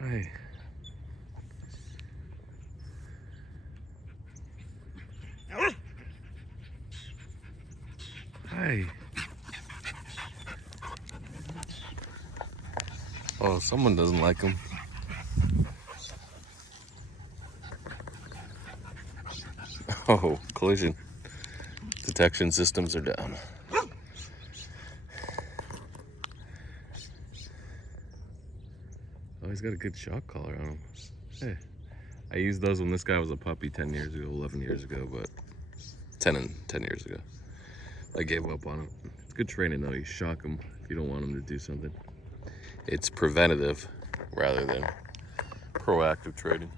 Hi. Hi. Oh, someone doesn't like him. Oh, collision detection systems are down. Oh, he's got a good shock collar on him. Hey, I used those when this guy was a puppy 10 years ago, 11 years ago, but 10 years ago. I gave up on him. It's good training though. You shock him if you don't want him to do something. It's preventative rather than proactive training.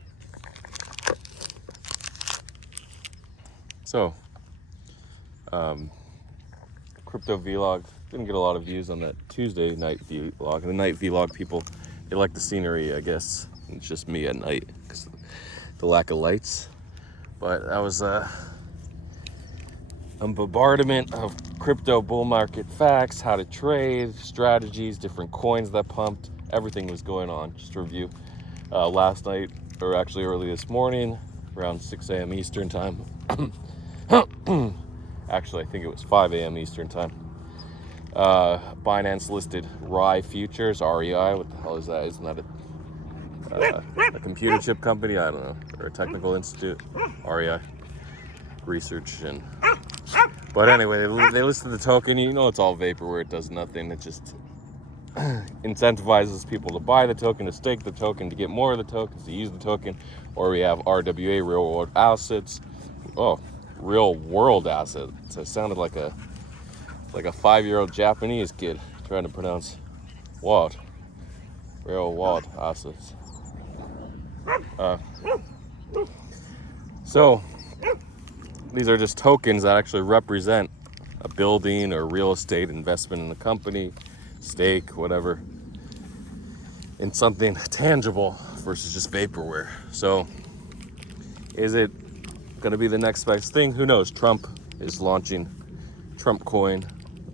So, crypto vlog didn't get a lot of views on that Tuesday night vlog. The night vlog people, they like the scenery, I guess. It's just me at night because the lack of lights. But that was a bombardment of crypto bull market facts, how to trade, strategies, different coins that pumped. Everything was going on. Just to review, last night, or actually early this morning, around 6 a.m. Eastern time. Actually, I think it was 5 a.m. Eastern time. Binance listed RAI Futures, REI. What the hell is that? Isn't that a computer chip company? I don't know. Or a technical institute? REI. Research and... But anyway, they listed the token. You know, it's all vaporware. It does nothing. It just incentivizes people to buy the token, to stake the token, to get more of the tokens, to use the token. Or we have RWA, real world assets. Oh, real world assets. It sounded like a 5-year-old Japanese kid trying to pronounce what? Real world assets. So these are just tokens that actually represent a building or real estate investment in the company, stake, whatever, in something tangible versus just vaporware. So is it going to be the next best thing? Who knows? Trump is launching Trump coin,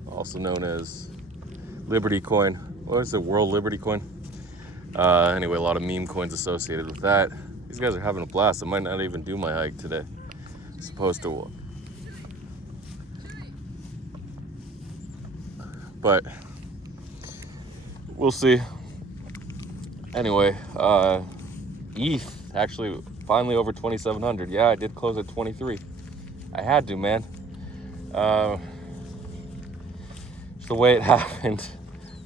also known as Liberty coin. What is it? World Liberty coin? Anyway, a lot of meme coins associated with that. These guys are having a blast. I might not even do my hike today. I'm supposed to. But we'll see. Anyway, ETH actually finally over 2,700. Yeah, I did close at 23. I had to, man. It's the way it happened.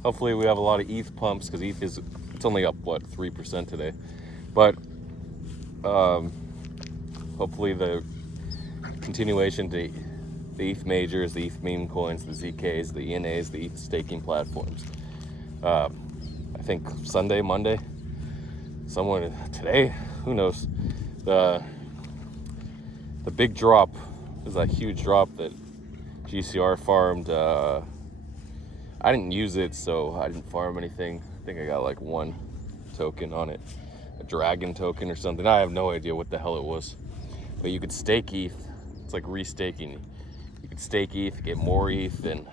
Hopefully we have a lot of ETH pumps because ETH it's only up, what, 3% today. But hopefully the continuation to the ETH majors, the ETH meme coins, the ZKs, the ENAs, the ETH staking platforms. I think Sunday, Monday, somewhere today, who knows. The big drop is that huge drop that GCR farmed. I didn't use it, so I didn't farm anything. I think I got like one token on it, a dragon token or something. I have no idea what the hell it was. But you could stake ETH. It's like restaking. You could stake ETH, get more ETH, and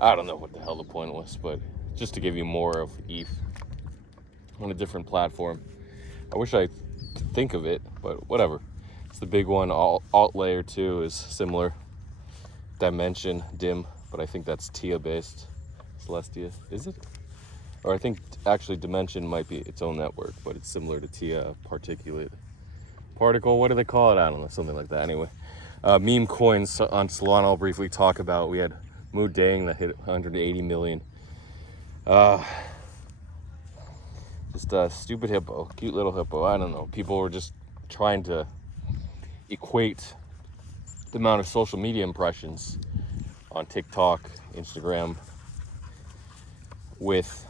I don't know what the hell the point was, but just to give you more of ETH on a different platform. I wish I could think of it, but whatever. It's the big one. Alt layer 2 is similar. Dimension, dim, but I think that's TIA based. Celestia, is it? Or I think actually Dimension might be its own network, but it's similar to TIA, particulate particle. What do they call it? I don't know, something like that. Anyway, meme coins on Solana. I'll briefly talk about. We had moodeng that hit 180 million. Just a stupid hippo, cute little hippo. I don't know. People were just trying to equate the amount of social media impressions on TikTok, Instagram, with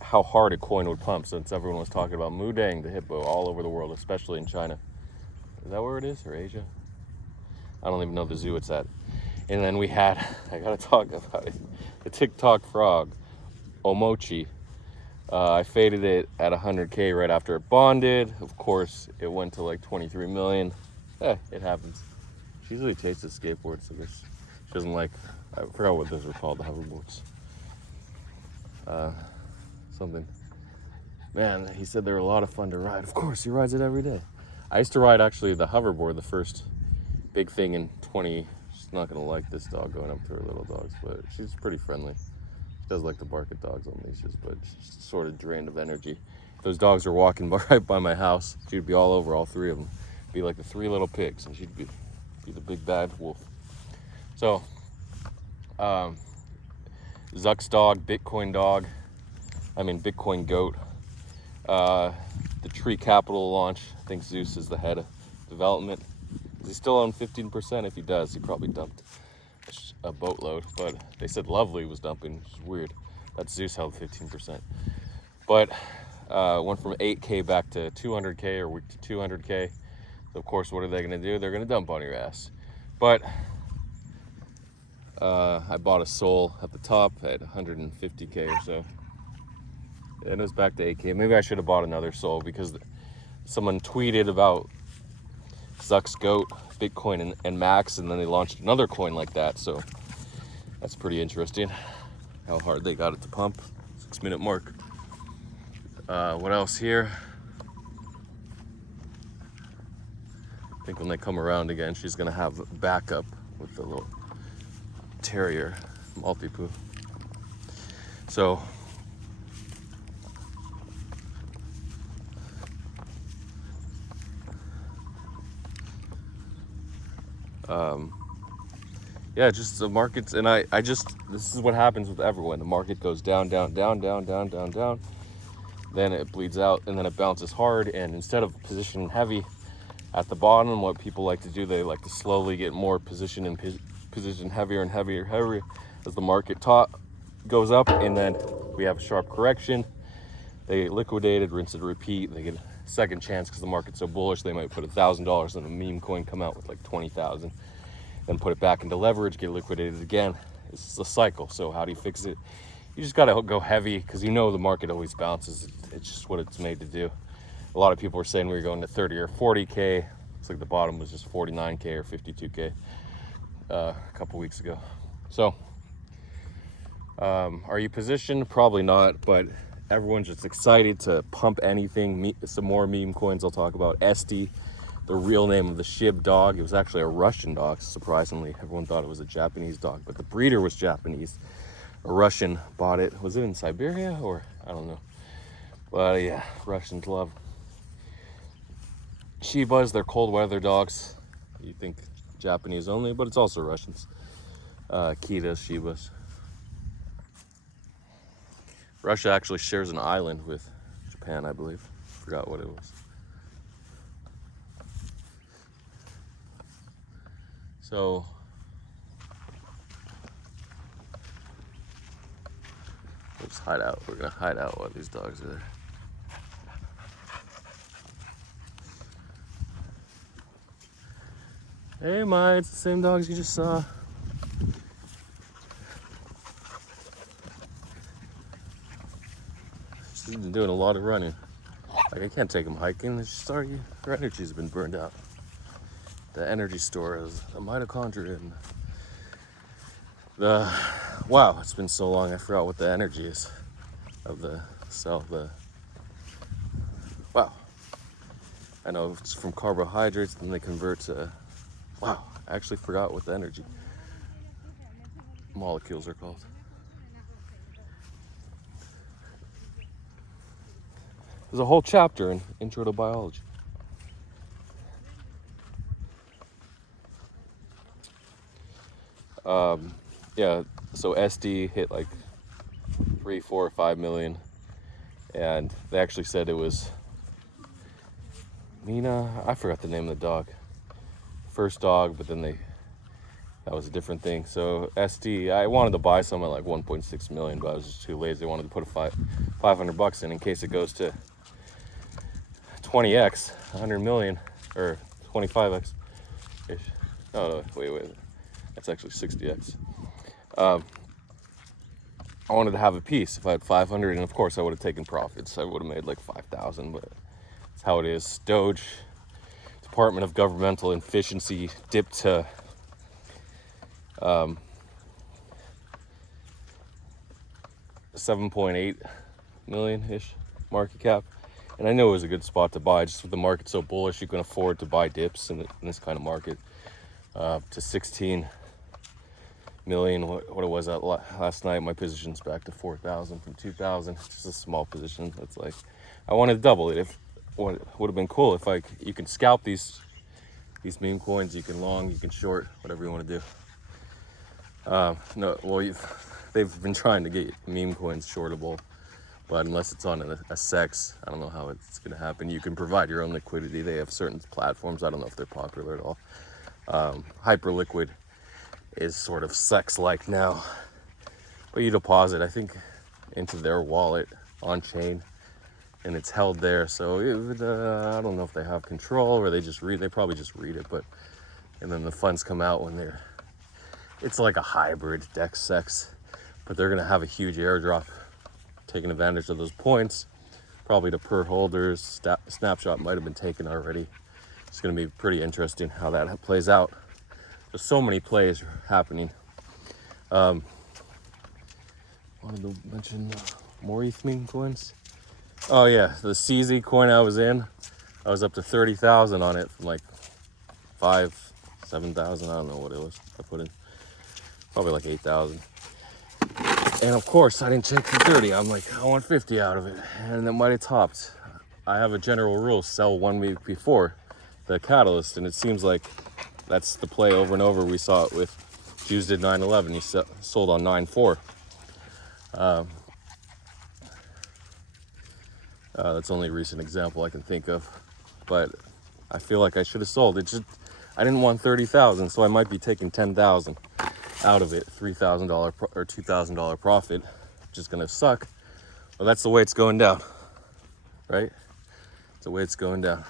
how hard a coin would pump, since everyone was talking about moodeng, the hippo, all over the world, especially in China. Is that where it is, or Asia? I don't even know the zoo it's at. And then we had, I gotta talk about it, the TikTok frog, omochi. I faded it at 100K right after it bonded. Of course, it went to like 23 million. It happens. She usually chases skateboards, I guess. She doesn't like, I forgot what those are called, the hoverboards. Something. Man, he said they were a lot of fun to ride. Of course, he rides it every day. I used to ride actually the hoverboard, the first big thing in 20. She's not gonna like this dog going up to her little dogs, but she's pretty friendly. She does like to bark at dogs on leashes, but she's sort of drained of energy. If those dogs were walking right by my house, she'd be all over all three of them. Be like the three little pigs, and she'd be the big bad wolf. So, Zuck's dog, Bitcoin goat. The Tree Capital launch, I think Zeus is the head of development. Does he still own 15%? If he does, he probably dumped a boatload, but they said Lovely was dumping, which is weird. That Zeus held 15%. But went from 8K back to 200K or week to 200K. So of course, what are they gonna do? They're gonna dump on your ass. But I bought a soul at the top at 150K or so. And it was back to 8K. Maybe I should have bought another soul because someone tweeted about Zuck's goat, Bitcoin and Max, and then they launched another coin like that. So that's pretty interesting. How hard they got it to pump. 6-minute mark. What else here? I think when they come around again, she's gonna have backup with the little terrier Maltipoo. So yeah, just the markets, and I just, this is what happens with everyone. The market goes down, down, down, down, down, down, down. Then it bleeds out, and then it bounces hard. And instead of positioning heavy at the bottom, what people like to do, they like to slowly get more position and position heavier and heavier, heavier as the market goes up, and then we have a sharp correction. They get liquidated, rinse and repeat. They get a second chance because the market's so bullish. They might put $1,000 in a meme coin, come out with like 20,000. Then put it back into leverage, get liquidated again. It's a cycle. So how do you fix it? You just got to go heavy because you know the market always bounces. It's just what it's made to do. A lot of people were saying we were going to 30 or 40K. It's like the bottom was just 49K or 52K a couple weeks ago. So are you positioned? Probably not, but everyone's just excited to pump anything. Some more meme coins I'll talk about. Estee, the real name of the Shib dog. It was actually a Russian dog, surprisingly. Everyone thought it was a Japanese dog, but the breeder was Japanese. A Russian bought it. Was it in Siberia or I don't know. But yeah, Russians love Shibas. They're cold weather dogs. You think Japanese only, but it's also Russians. Akitas, Shibas. Russia actually shares an island with Japan, I believe. Forgot what it was. So we'll just hide out. We're gonna hide out while these dogs are there. Hey, Mai, it's the same dogs you just saw. She's been doing a lot of running. Like, I can't take them hiking. It's just her energy's been burned out. The energy store is a mitochondria. And wow, it's been so long. I forgot what the energy is of the cell. Wow. I know it's from carbohydrates, then they convert to. Wow, I actually forgot what the energy molecules are called. There's a whole chapter in Intro to Biology. Yeah, so SD hit like 3, 4, or 5 million, and they actually said it was Mina. I forgot the name of the dog. First dog, but then that was a different thing. So SD, I wanted to buy some at like 1.6 million, but I was just too lazy. I wanted to put $500 in case it goes to 20x, 100 million, or 25x ish. No, wait. That's actually 60x. I wanted to have a piece. If I had 500, and of course I would have taken profits. I would have made like 5,000, but that's how it is. Doge, Department of Governmental Efficiency, dipped to 7.8 million-ish market cap. And I know it was a good spot to buy, just with the market so bullish, you can afford to buy dips in this kind of market. To 16 million, what it was at last night. My position's back to 4,000 from 2,000. Just a small position. That's like, I wanted to double it. If what would have been cool if you can scalp these meme coins. You can long, you can short, whatever you want to do. No, well, they've been trying to get meme coins shortable. But unless it's on a SEX, I don't know how it's going to happen. You can provide your own liquidity. They have certain platforms. I don't know if they're popular at all. Hyperliquid is sort of SEX-like now. But you deposit, I think, into their wallet on chain, and it's held there. So I don't know if they have control or they just read. They probably just read it, and then the funds come out when it's like a hybrid DEX SEX, but they're going to have a huge airdrop. Taking advantage of those points, probably to per holders. Snapshot might have been taken already. It's going to be pretty interesting how that plays out. There's so many plays happening. Wanted to mention more ETH meme coins. Oh yeah, the CZ coin I was in, I was up to 30,000 on it from like 7,000. I don't know what it was. I put in probably like 8,000. And of course, I didn't check for 30. I'm like, I want 50 out of it. And that might have topped. I have a general rule, sell 1 week before the catalyst. And it seems like that's the play over and over. We saw it with Jews did 9/11. He sold on 9/4. That's only a recent example I can think of. But I feel like I should have sold. I didn't want 30,000, so I might be taking 10,000. Out of it, $3,000 or $2,000 profit, which is gonna suck. Well, that's the way it's going down, right? It's the way it's going down.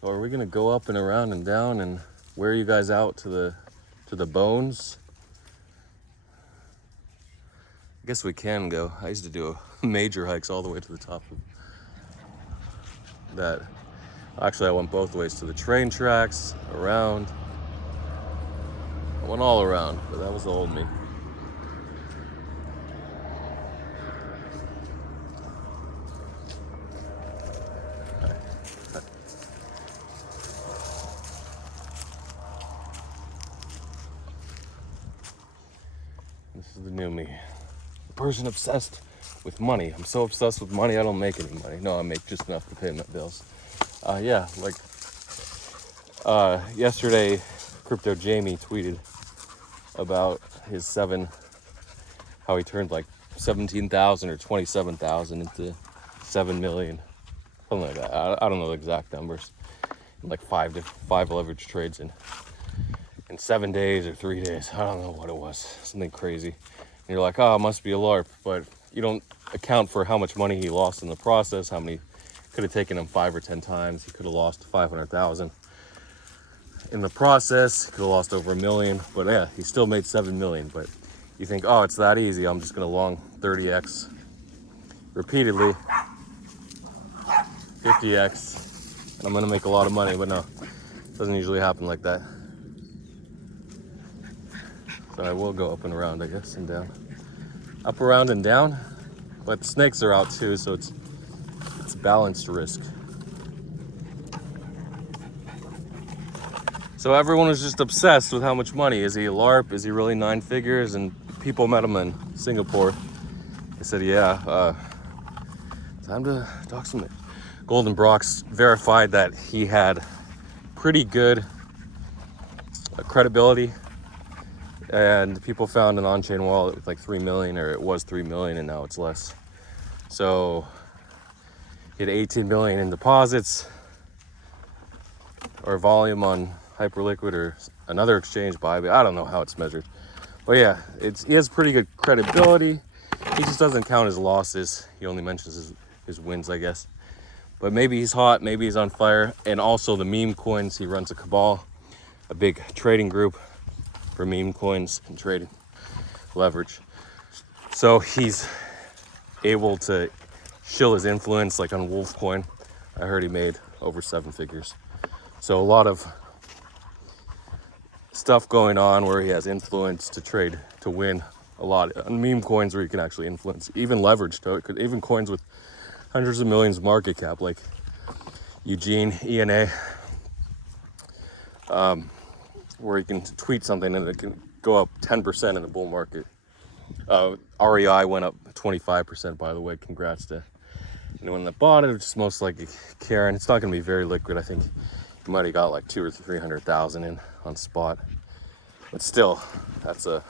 So are we gonna go up and around and down and wear you guys out to the bones? I guess we can go. I used to do major hikes all the way to the top of that. Actually, I went both ways to the train tracks, around. I went all around, but that was the old me. This is the new me. The person obsessed with money. I'm so obsessed with money, I don't make any money. No, I make just enough to pay my bills. Yesterday, Crypto Jamie tweeted about his how he turned like 17,000 or 27,000 into 7 million, something like that. I don't know the exact numbers. Like five leverage trades in 7 days or 3 days. I don't know what it was. Something crazy. And you're like, oh, it must be a LARP, but you don't account for how much money he lost in the process. How many could have taken him 5 or 10 times. He could have lost 500,000. In the process, he could have lost over $1 million, but yeah, he still made 7 million. But you think, oh, it's that easy. I'm just gonna long 30x repeatedly, 50x, and I'm gonna make a lot of money. But no, it doesn't usually happen like that. So I will go up and around, I guess, and down, up, around, and down. But the snakes are out too, so it's balanced risk. So everyone was just obsessed with how much money. Is he a LARP? Is he really 9 figures? And people met him in Singapore. They said, yeah, time to talk some. Golden Brox verified that he had pretty good credibility. And people found an on-chain wallet with like 3 million, or it was 3 million, and now it's less. So he had 18 million in deposits or volume on Hyperliquid or another exchange, Bybit. I don't know how it's measured, but yeah, he has pretty good credibility. He just doesn't count his losses. He only mentions his wins, I guess. But maybe he's hot, maybe he's on fire. And also the meme coins, he runs a cabal, a big trading group for meme coins and trading leverage. So he's able to shill his influence, like on Wolfcoin. I heard he made over 7 figures. So a lot of stuff going on where he has influence to trade, to win a lot on meme coins where you can actually influence, even leverage even coins with hundreds of millions market cap, like Eugene, ENA, where you can tweet something and it can go up 10% in the bull market. REI went up 25%, by the way. Congrats to anyone that bought it, which is most likely Karen. It's not going to be very liquid. I think you might have got like 200,000 or 300,000 in on spot, but still, that's a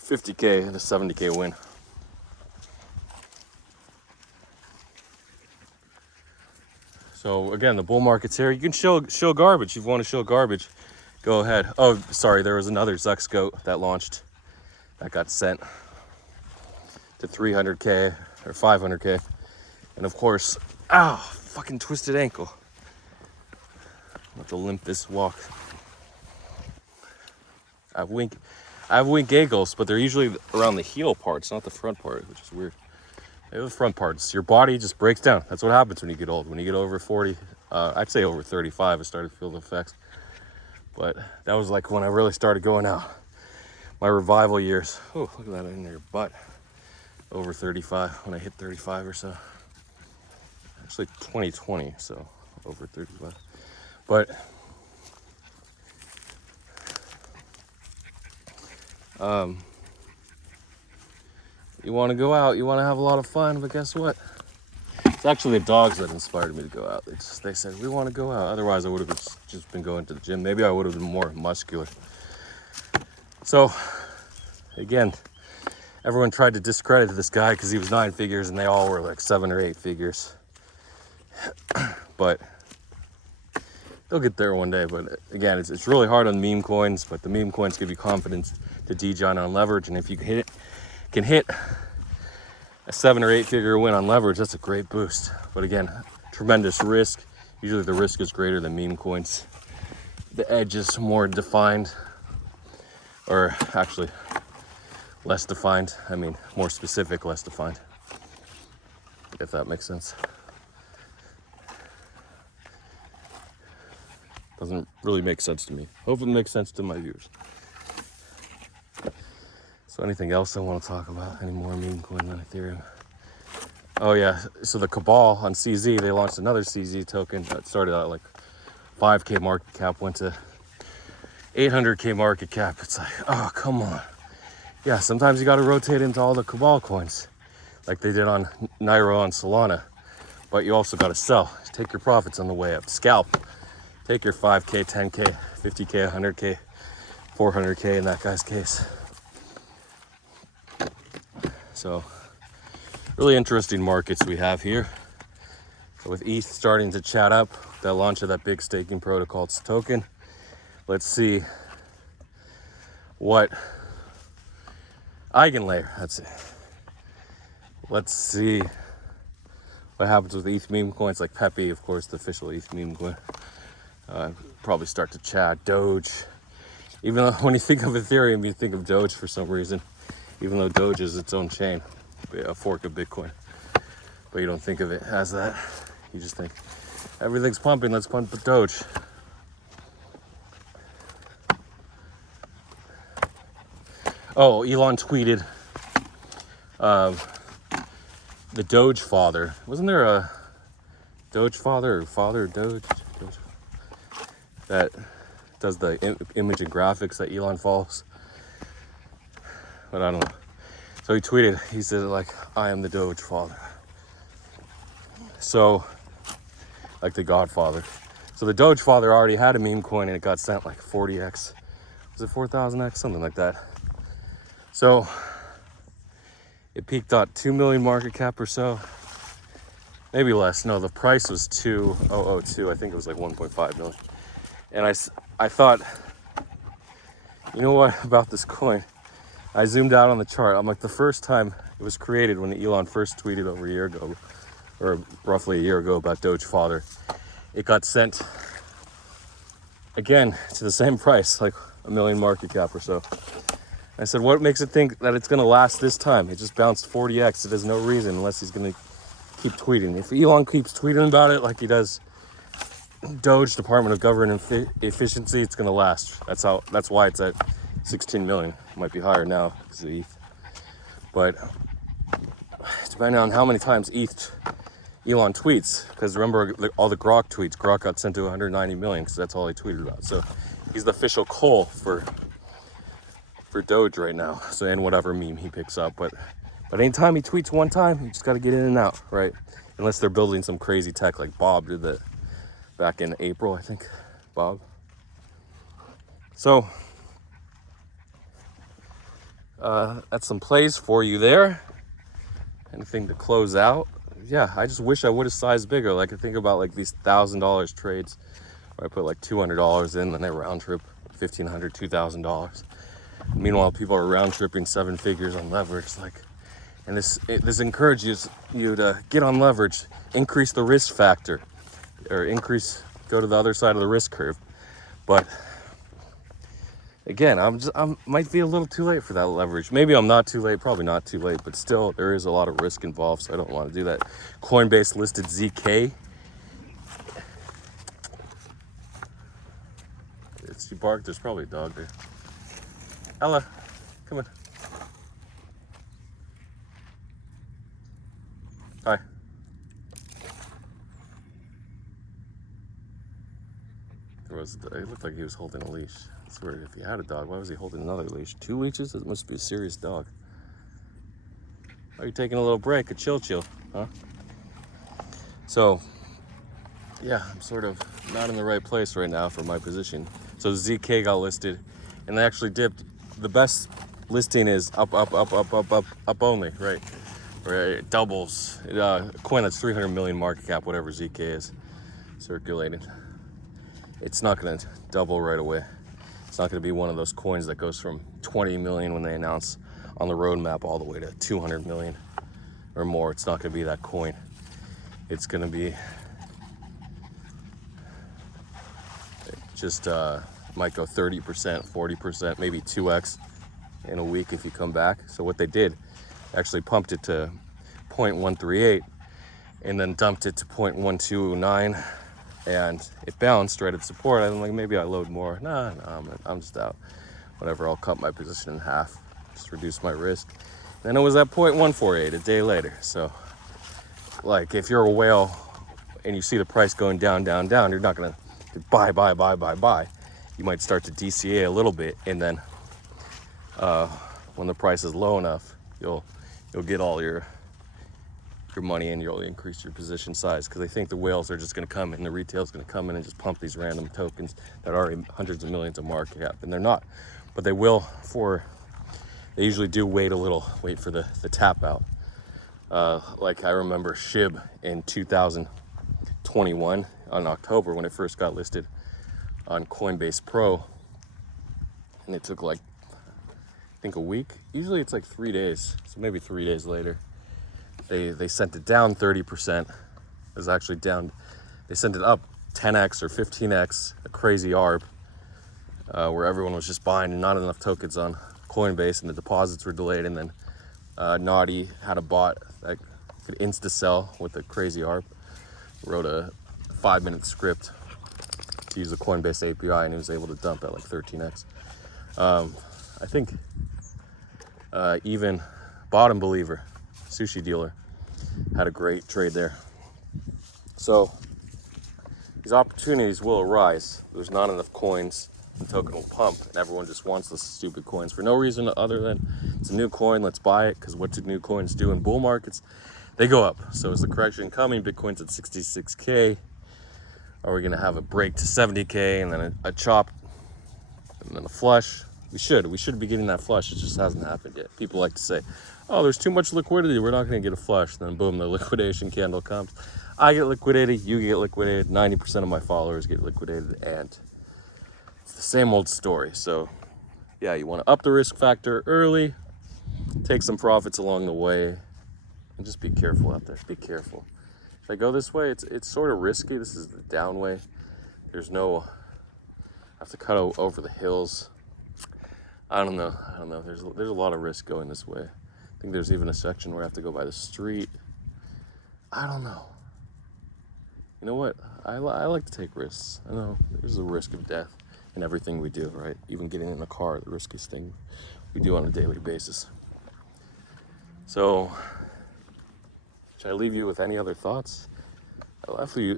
50K to 70K win. So again, the bull market's here. You can show garbage. If you want to show garbage, go ahead. Oh, sorry, there was another Zuck's goat that launched. That got sent to 300K or 500K. And of course, ow, fucking twisted ankle. I'm have to limp this walk. I have wink ankles, but they're usually around the heel parts, not the front part, which is weird. Maybe the front parts. Your body just breaks down. That's what happens when you get old. When you get over 40, I'd say over 35, I started to feel the effects. But that was like when I really started going out. My revival years. Oh, look at that in your butt. Over 35, when I hit 35 or so. Actually 2020, so over 35. But you want to go out, you want to have a lot of fun, but guess what? It's actually the dogs that inspired me to go out. They said, we want to go out. Otherwise, I would have just been going to the gym. Maybe I would have been more muscular. So, again, everyone tried to discredit this guy because he was 9 figures and they all were like 7 or 8 figures. But they'll get there one day. But again, it's really hard on meme coins, but the meme coins give you confidence to degen on leverage. And if you can hit a 7 or 8 figure win on leverage, that's a great boost. But again, tremendous risk. Usually the risk is greater than meme coins. The edge is more defined, or actually less defined. I mean, more specific, less defined, if that makes sense. Doesn't really make sense to me. Hope it makes sense to my viewers. So anything else I want to talk about? Any more meme coins on Ethereum? Oh yeah, so the Cabal on CZ, they launched another CZ token that started out like 5K market cap, went to 800K market cap. It's like, oh, come on. Yeah, sometimes you got to rotate into all the Cabal coins like they did on Nairo on Solana. But you also got to sell. Take your profits on the way up. Scalp. Take your 5K, 10K, 50K, 100K, 400K in that guy's case. So, really interesting markets we have here. So with ETH starting to chat up, that launch of that big staking protocol token, let's see what eigen layer, that's it. Let's see what happens with ETH meme coins like Pepe, of course, the official ETH meme coin. Probably start to chat. Doge. Even though when you think of Ethereum, you think of Doge for some reason. Even though Doge is its own chain, a fork of Bitcoin. But you don't think of it as that. You just think, everything's pumping, let's pump the Doge. Oh, Elon tweeted the Doge father. Wasn't there a Doge father or father Doge? That does the image and graphics that Elon follows. But I don't know. So he tweeted, he said like, I am the Doge father. So, like the Godfather. So the Doge father already had a meme coin and it got sent like 40x. Was it 4,000x? Something like that. So, it peaked at 2 million market cap or so. Maybe less. No, the price was 2,002. I think it was like 1.5 million. And I thought, you know what about this coin? I zoomed out on the chart. I'm like, the first time it was created when Elon first tweeted over a year ago, or roughly a year ago about Doge father, it got sent again to the same price, like a million market cap or so. I said, what makes it think that it's gonna last this time? It just bounced 40x. It has no reason unless he's gonna keep tweeting. If Elon keeps tweeting about it like he does Doge, Department of Government Efficiency, it's gonna last. That's why it's at 16 million. Might be higher now because of ETH. But depending on how many times Elon tweets, because remember all the Grok tweets, Grok got sent to 190 million because that's all he tweeted about. So he's the official coal for Doge right now. So, and whatever meme he picks up, but anytime he tweets one time, you just got to get in and out, right? Unless they're building some crazy tech like Bob did that back in April, I think. Bob. So that's some plays for you there. Anything to close out? Yeah, I just wish I would have sized bigger. Like I think about like these $1,000 trades where I put like $200 in, then they round trip $1,500, $2,000. Meanwhile, people are round tripping 7 figures on leverage. Like, and this encourages you to get on leverage, increase the risk factor, or go to the other side of the risk curve. But again, I might be a little too late for that leverage. Maybe I'm not too late, probably not too late, but still there is a lot of risk involved, so I don't want to do that. Coinbase listed ZK. She barked, there's probably a dog there. Ella, come on. Hi. It looked like he was holding a leash. I swear, if he had a dog, why was he holding another leash? 2 leashes? It must be a serious dog. Are you taking a little break, a chill, huh? So, yeah, I'm sort of not in the right place right now for my position. So ZK got listed, and they actually dipped. The best listing is up only, right? Where it doubles. A coin that's 300 million market cap, whatever ZK is, circulating. It's not going to double right away. It's not going to be one of those coins that goes from 20 million when they announce on the roadmap all the way to 200 million or more. It's not going to be that coin. It's going to be just might go 30%, 40%, maybe 2x in a week if you come back. So what they did, actually pumped it to 0.138 and then dumped it to 0.129. And it bounced right at support. I'm like, maybe I load more. Nah, I'm just out. Whatever, I'll cut my position in half, just reduce my risk. Then it was at 0.148 a day later. So, like, if you're a whale and you see the price going down, you're not gonna buy. You might start to DCA a little bit, and then when the price is low enough, you'll get all your money and you'll increase your position size, because they think the whales are just going to come in, the retail's going to come in and just pump these random tokens that are already hundreds of millions of market cap, and they're not, but they will. They usually do wait for the tap out. Like I remember SHIB in 2021 on October when it first got listed on Coinbase Pro, and it took like I think a week. Usually it's like 3 days, so maybe 3 days later they sent it down 30%. It was actually down. They sent it up 10x or 15x, a crazy ARB, where everyone was just buying and not enough tokens on Coinbase, and the deposits were delayed. And then Naughty had a bot that could insta sell with a crazy ARB. Wrote a 5-minute script to use the Coinbase API, and he was able to dump at like 13x. I think even Bottom Believer, sushi dealer, had a great trade there. So these opportunities will arise. There's not enough coins, the token will pump, and everyone just wants the stupid coins for no reason other than it's a new coin, let's buy it. Because what do new coins do in bull markets? They go up. So is the correction coming? Bitcoin's at 66k. Are we gonna have a break to 70k and then a chop and then a flush? We should be getting that flush. It just hasn't happened yet. People like to say, oh, there's too much liquidity, we're not going to get a flush. Then boom, the liquidation candle comes. I get liquidated, you get liquidated, 90% of my followers get liquidated, and it's the same old story. So yeah, you want to up the risk factor early, take some profits along the way, and just be careful out there. Be careful. If I go this way, it's sort of risky. This is the down way. There's no, I have to cut over the hills. I don't know. There's a lot of risk going this way. I think there's even a section where I have to go by the street. I don't know. You know what? I like to take risks. I know there's a risk of death in everything we do, right? Even getting in a car, the riskiest thing we do on a daily basis. So, should I leave you with any other thoughts? I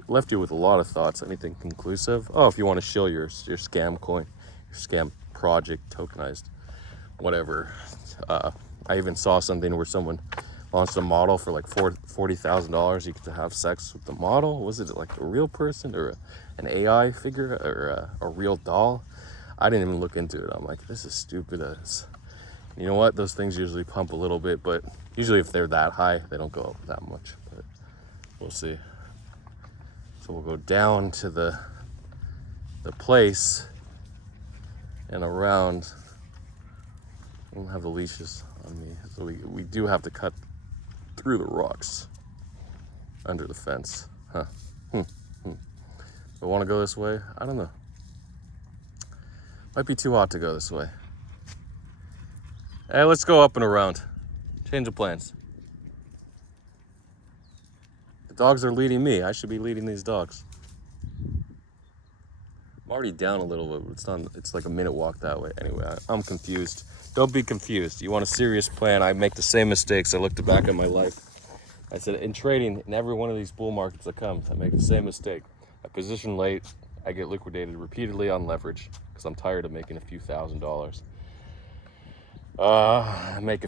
left you with a lot of thoughts. Anything conclusive? Oh, if you want to show your scam coin, your scam project, tokenized, whatever. I even saw something where someone launched a model for like $40,000. You get to have sex with the model. Was it like a real person or an AI figure or a real doll? I didn't even look into it. I'm like, this is stupid as. You know what? Those things usually pump a little bit, but usually if they're that high, they don't go up that much. But we'll see. So we'll go down to the place and around. I don't have the leashes on me, so we do have to cut through the rocks under the fence. Huh. Do I want to go this way? I don't know. Might be too hot to go this way. Hey, let's go up and around. Change of plans. The dogs are leading me. I should be leading these dogs. I'm already down a little bit, but it's like a minute walk that way. Anyway, I'm confused. Don't be confused. You want a serious plan? I make the same mistakes. I looked back at my life. I said, in trading, in every one of these bull markets that comes, I make the same mistake. I position late. I get liquidated repeatedly on leverage because I'm tired of making a few $1,000s. I make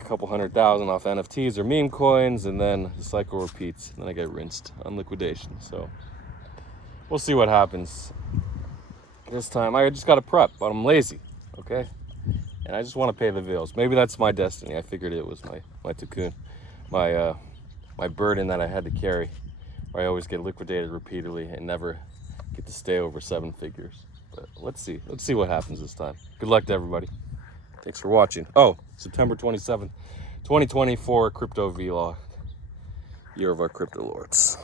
a couple 100,000 off NFTs or meme coins, and then the cycle repeats, and then I get rinsed on liquidation. So we'll see what happens this time. I just got to prep, but I'm lazy, okay? And I just want to pay the bills. Maybe that's my destiny. I figured it was my cocoon, my burden that I had to carry, where I always get liquidated repeatedly and never get to stay over 7 figures. But let's see what happens this time. Good luck to everybody. Thanks for watching. Oh, September 27th, 2024 crypto vlog, year of our crypto lords.